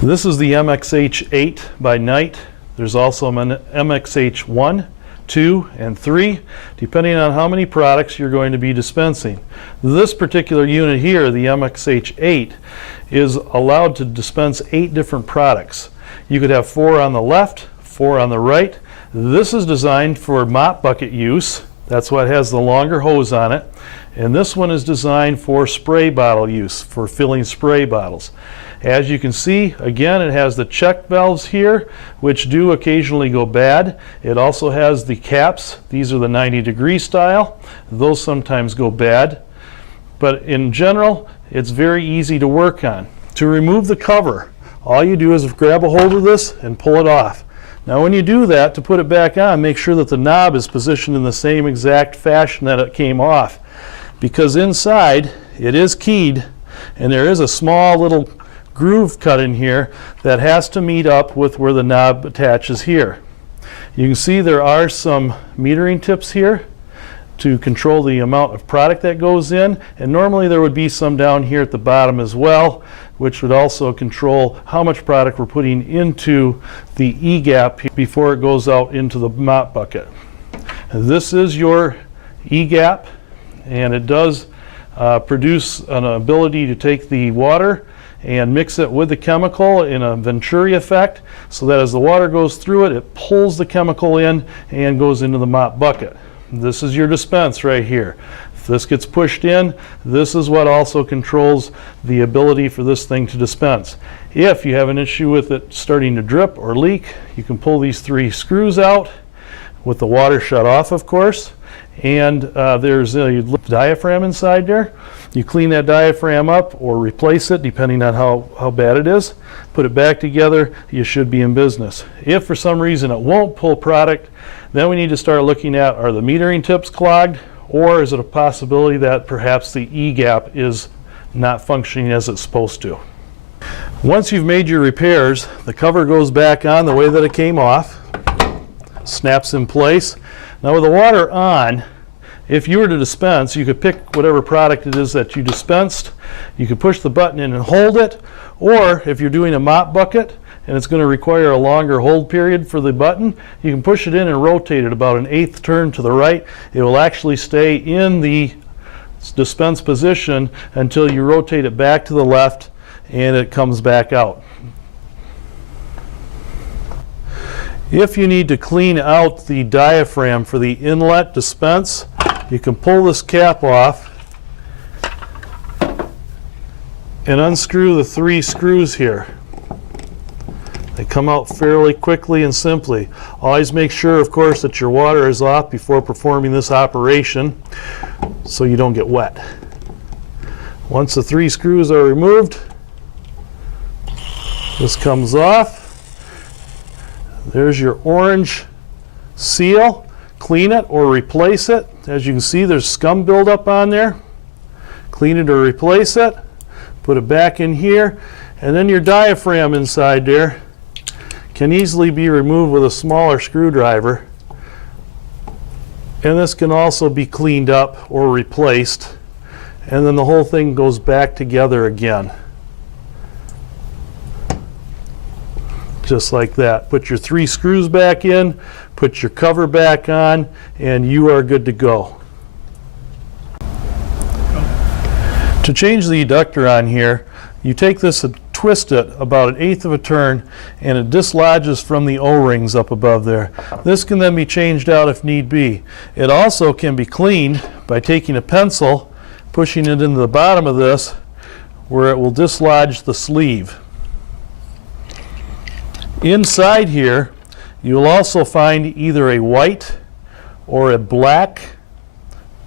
This is the MXH8 by Knight. There's also an MXH1, 2, and 3, depending on how many products you're going to be dispensing. This particular unit here, the MXH8, is allowed to dispense 8 different products. You could have 4 on the left, 4 on the right. This is designed for mop bucket use. That's why it has the longer hose on it. And this one is designed for spray bottle use, for filling spray bottles. As you can see, again, it has the check valves here, which do occasionally go bad. It also has the caps. These are the 90-degree style. Those sometimes go bad. But in general, it's very easy to work on. To remove the cover, all you do is grab a hold of this and pull it off. Now when you do that, to put it back on, make sure that the knob is positioned in the same exact fashion that it came off. Because inside, it is keyed, and there is a small little groove cut in here that has to meet up with where the knob attaches here. You can see there are some metering tips here to control the amount of product that goes in, and normally there would be some down here at the bottom as well, which would also control how much product we're putting into the E-gap before it goes out into the mop bucket. This is your E-gap, and it does produce an ability to take the water and mix it with the chemical in a Venturi effect, so that as the water goes through it, it pulls the chemical in and goes into the mop bucket. This is your dispense right here. If this gets pushed in, this is what also controls the ability for this thing to dispense. If you have an issue with it starting to drip or leak, you can pull these 3 screws out with the water shut off, of course, and there's a diaphragm inside there. You clean that diaphragm up or replace it depending on how bad it is. Put it back together, you should be in business. If for some reason it won't pull product, then we need to start looking at, are the metering tips clogged, or is it a possibility that perhaps the E-gap is not functioning as it's supposed to. Once you've made your repairs, the cover goes back on the way that it came off, snaps in place. Now with the water on, if you were to dispense, you could pick whatever product it is that you dispensed. You could push the button in and hold it, or if you're doing a mop bucket and it's going to require a longer hold period for the button, you can push it in and rotate it about an 1/8 turn to the right. It will actually stay in the dispense position until you rotate it back to the left and it comes back out. If you need to clean out the diaphragm for the inlet dispense, you can pull this cap off and unscrew the 3 screws here. They come out fairly quickly and simply. Always make sure, of course, that your water is off before performing this operation so you don't get wet. Once the 3 screws are removed, this comes off. There's your orange seal. Clean it or replace it. As you can see, there's scum buildup on there. Clean it or replace it. Put it back in here. And then your diaphragm inside there can easily be removed with a smaller screwdriver. And this can also be cleaned up or replaced. And then the whole thing goes back together again. Just like that. Put your 3 screws back in, put your cover back on, and you are good to go. To change the eductor on here, you take this and twist it about an 1/8 of a turn, and it dislodges from the O-rings up above there. This can then be changed out if need be. It also can be cleaned by taking a pencil, pushing it into the bottom of this, where it will dislodge the sleeve. Inside here, you will also find either a white or a black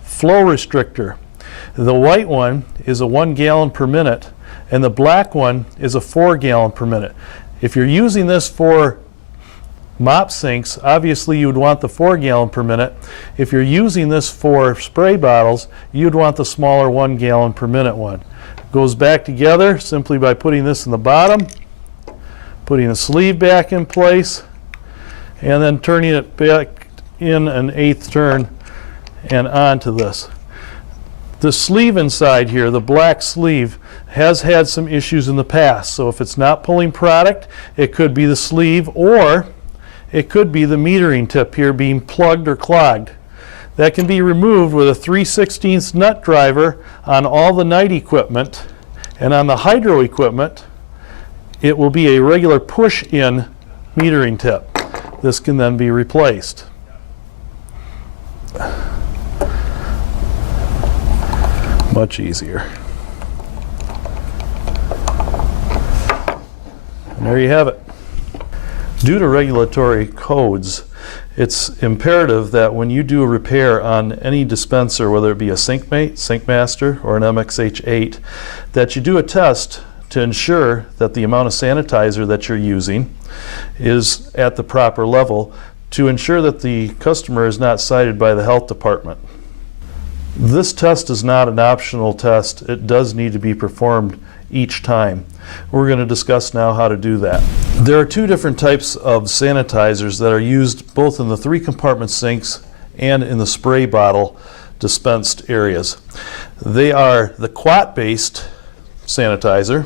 flow restrictor. The white one is a 1 gallon per minute, and the black one is a 4 gallon per minute. If you're using this for mop sinks, obviously you would want the 4 gallon per minute. If you're using this for spray bottles, you'd want the smaller 1 gallon per minute one. It goes back together simply by putting this in the bottom, putting the sleeve back in place, and then turning it back in an 1/8 turn and onto this. The sleeve inside here, the black sleeve, has had some issues in the past. So if it's not pulling product, it could be the sleeve, or it could be the metering tip here being plugged or clogged. That can be removed with a 3/16 nut driver on all the Knight equipment, and on the Hydro equipment it will be a regular push-in metering tip. This can then be replaced. Much easier. And there you have it. Due to regulatory codes, it's imperative that when you do a repair on any dispenser, whether it be a SyncMate, SyncMaster, or an MXH8, that you do a test to ensure that the amount of sanitizer that you're using is at the proper level, to ensure that the customer is not cited by the health department. This test is not an optional test. It does need to be performed each time. We're going to discuss now how to do that. There are two different types of sanitizers that are used both in the 3-compartment sinks and in the spray bottle dispensed areas. They are the quat-based sanitizer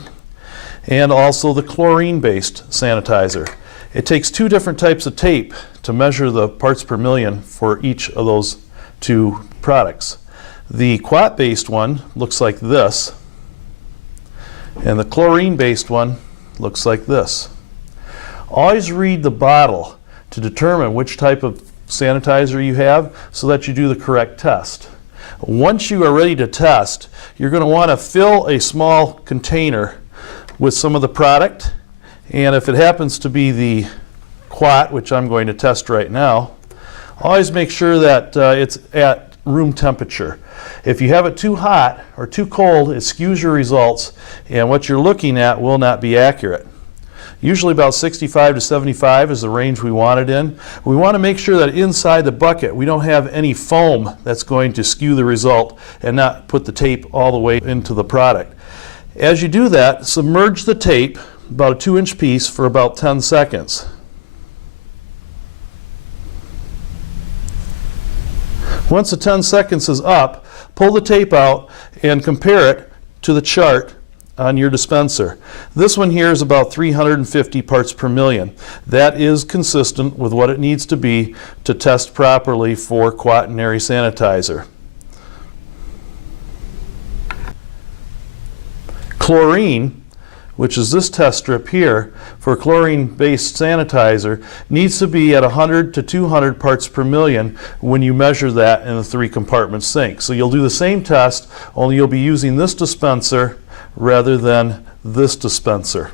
and also the chlorine-based sanitizer. It takes two different types of tape to measure the parts per million for each of those two products. The quat-based one looks like this, and the chlorine-based one looks like this. Always read the bottle to determine which type of sanitizer you have so that you do the correct test. Once you are ready to test, you're going to want to fill a small container with some of the product, and if it happens to be the quat, which I'm going to test right now, always make sure that it's at room temperature. If you have it too hot or too cold, it skews your results, and what you're looking at will not be accurate. Usually about 65 to 75 is the range we want it in. We want to make sure that inside the bucket we don't have any foam that's going to skew the result and not put the tape all the way into the product. As you do that, submerge the tape, about a 2-inch piece, for about 10 seconds. Once the 10 seconds is up, pull the tape out and compare it to the chart on your dispenser. This one here is about 350 parts per million. That is consistent with what it needs to be to test properly for quaternary sanitizer. Chlorine, which is this test strip here, for chlorine-based sanitizer, needs to be at 100 to 200 parts per million when you measure that in the 3-compartment sink. So you'll do the same test, only you'll be using this dispenser rather than this dispenser.